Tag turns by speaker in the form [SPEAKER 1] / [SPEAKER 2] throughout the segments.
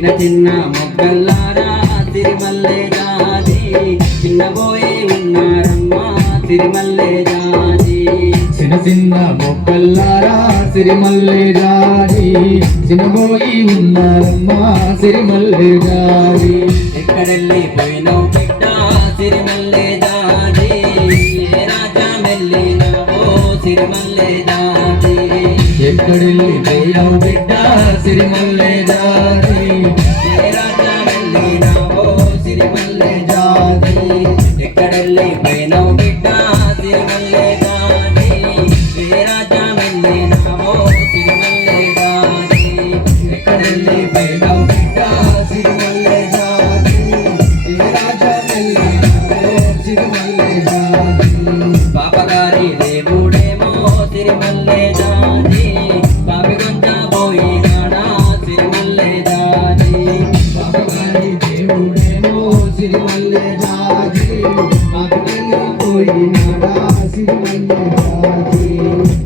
[SPEAKER 1] చిన్న చిన్న మొగ్గల్లారా సిరిమల్లె జాజి చిన్నబోయి ఉన్నారమ్మా సిరిమల్లె జాజి
[SPEAKER 2] చిన్న చిన్న మొక్కల్లారా సిరిమల్లె జాజి చిన్నబోయి ఉన్నారమ్మా సిరిమల్లె జాజి
[SPEAKER 1] ఎక్కడెళ్ళి పోయినావు బిడ్డ సిరిమల్లె ఏ రాజా మెల్లినావో సిరిమల్లె జాజి
[SPEAKER 2] ఎక్కడెళ్ళి పోయావు బిడ్డ సిరిమల్లె జాజి
[SPEAKER 1] సిరిమల్లె జాజి ఎక్కడెళ్ళి పోయినావు బిడ్డ సిరిమల్లె జాజి ఏ రాజా మెల్లినావో సిరిమల్లె జాజి ఎక్కడెళ్ళి పోయినావు బిడ్డ సిరిమల్లె ఏ పాపగారి దేవుడేమో సిరిమల్లె జాజి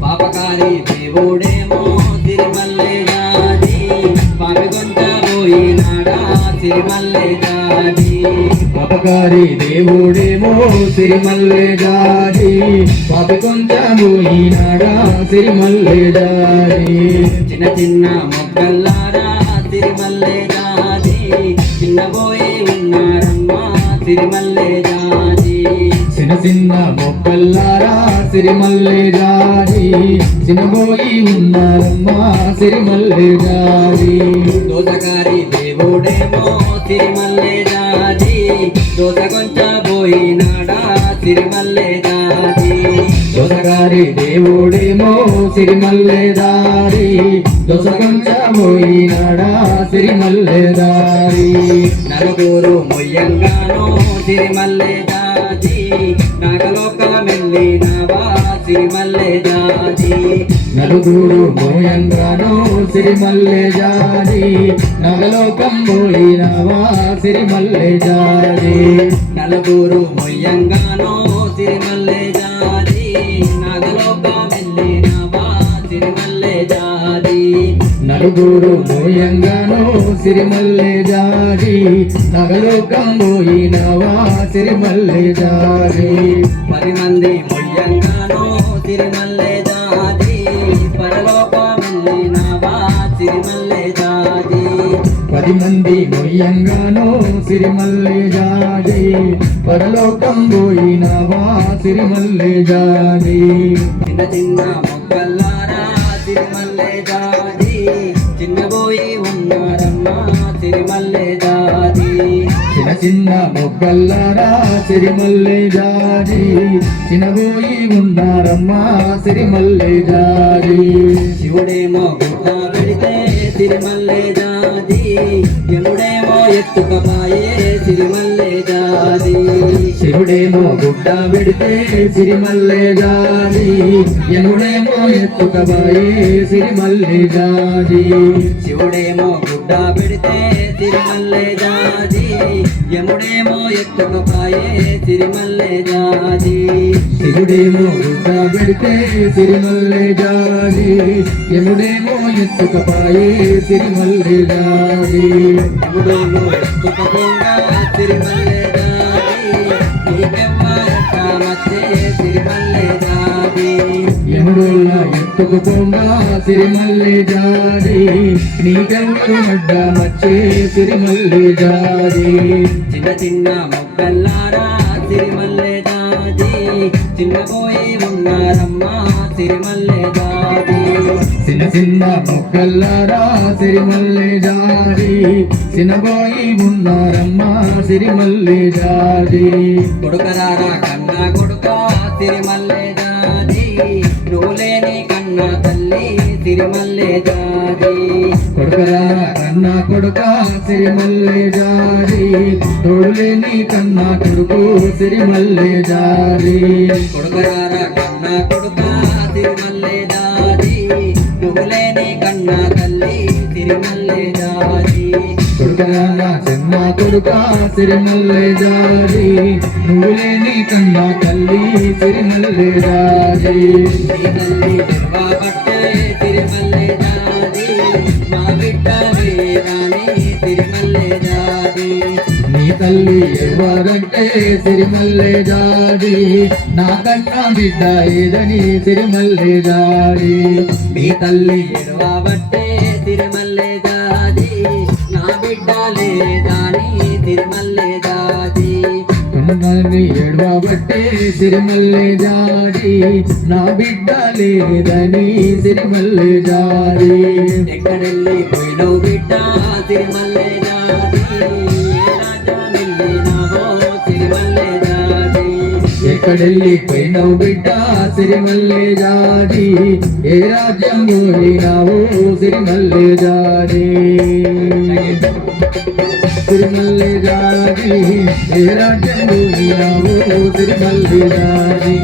[SPEAKER 1] పాపకారి దేవుడేమో సిరిమల్లె జాజి పాపి కొంచెం పోయినాడా జాజి
[SPEAKER 2] బాబగారి దేవుడేమో సిరిమల్లె జాజి పాపి కొంచెం పోయినాడా
[SPEAKER 1] చిన్న చిన్న మొగ్గల్లారా సిరిమల్లె జాజి చిన్నబోయి ఉన్నారమ్మా సిరిమల్లె జాజి
[SPEAKER 2] చిన్న చిన్న మొక్కల్లారా సిరిమల్లె గారి చిన్నబోయి ఉన్నారమ్మా సిరిమల్లె గారి
[SPEAKER 1] దోసగారి దేవుడేమో సిరిమల్లె గారి దోస కొంచెం పోయినాడా సిరిమల్లె గారి
[SPEAKER 2] దోసగారి దేవుడేమో సిరిమల్లె దారి దోస కొంచెం పోయినాడా సిరిమల్లె దారి
[SPEAKER 1] నలుగురు మొయ్యంగానో సిరిమల్లె జాజి నాగలోకమెల్లినవా మల్లె జాజి
[SPEAKER 2] నలుగురు మోయంగాను సిరిమల్లె జాది. నగలోకం పోయినవా సిరిమల్లె జాది.
[SPEAKER 1] నలుగురు మొయ్యంగానో సిరిమల్లె
[SPEAKER 2] నలుగురు మోయంగాను సిరిమల్లె జాజి నగలోకం పోయినవా సిరిమల్లె జాజి
[SPEAKER 1] పది మంది మొయ్యంగానో సిరిమల్లె జాజి పరలోకమెల్లినవా సిరిమల్లె జాజి
[SPEAKER 2] పది మంది మొయ్యంగాను సిరిమల్లె జాజి పరలోకం పోయినవా సిరిమల్లె జాజి
[SPEAKER 1] చిన్న చిన్న మొక్కల్లారా సిరిమల్లె జాజి చిన్నబోయి ఉన్నారమ్మా సిరిమల్లె జాజి
[SPEAKER 2] చిన్న చిన్న మొగ్గల్లారా సిరిమల్లె జాజి చిన్నబోయి ఉన్నారమ్మా సిరిమల్లె జాజి
[SPEAKER 1] శివుడేమో గుడ్డ పెడితే సిరిమల్లె జాజి యముడేమో ఎత్తుకపాయే సిరిమల్లె జాజి
[SPEAKER 2] శివుడేమో గుడ్డ పెడితే సిరిమల్లె జాజి యముడేమో ఎత్తుకబాయే సిరిమల్లె జాజి
[SPEAKER 1] శివుడేమో గుడ్డ పెడితే సిరిమల్లె జాజి యముడేమో ఎత్తుకపాయే సిరిమల్లె జాజి
[SPEAKER 2] శివుడేమో గుడ్డ పెడితే సిరిమల్లె జాజి యముడేమో ఎత్తుకపాయే సిరిమల్లె జాజి
[SPEAKER 1] యముడేమో ఎత్తుకపోగా సిరిమల్లె జాజి
[SPEAKER 2] యముడుల ఎత్తుకుపోగా సిరిమల్లె జాజి నీకెవరు అడ్డ మచ్చే సిరిమల్లి జారి.
[SPEAKER 1] చిన్న చిన్న మొగ్గల్లారా సిరిమల్లె జాజి చిన్నబోయి ఉన్నారమ్మా సిరిమల్లె జారి.
[SPEAKER 2] చిన్న చిన్న మొక్కల్లారా సిరిమల్లె జారి చిన్నబోయి ఉన్నారమ్మా సిరిమల్లె జారి.
[SPEAKER 1] కొడుకరారా కన్నా కొడుక సిరిమల్లె జారి. లేని కన్నా తల్లి సిరిమల్లె జాజి
[SPEAKER 2] కొడుకరా కన్నా కొడుక సిరిమల్లె జాజి తోడులేని కన్నా కొడుకు సిరిమల్లె జాజి
[SPEAKER 1] కొడుకరారా కన్నా కొడుక
[SPEAKER 2] కొడుకరా నా చిన్న కొడుక సిరిమల్లె జాజి నువ్వు లేని కన్నా తల్లి సిరిమల్లె జాజి
[SPEAKER 1] తల్లి మా బిడ్డ వేరాని సిరిమల్లె
[SPEAKER 2] నీ తల్లి ఎవరంటే సిరిమల్లె బిడ్డ ఏదని సిరిమల్లె జాడి
[SPEAKER 1] మీ తల్లి ఎడవబట్టే నన్ను ఏడవబట్టే సిరిమల్లె
[SPEAKER 2] జారి. నా బిడ్డ లేదని సిరిమల్లె జారి.
[SPEAKER 1] ఎక్కడెళ్ళి పోయినవు బిడ్డ? సిరిమల్లె జాజి
[SPEAKER 2] ఎక్కడెళ్ళి పోయినవు బిడ్డ సిరిమల్లె జాడి. ఏ రాజ్యం పోయినావు సిరిమల్లె జాడి. సిరిమల్లె జాడి ఏ రాజ్యం పోయినావు సిరిమల్లె జాడి.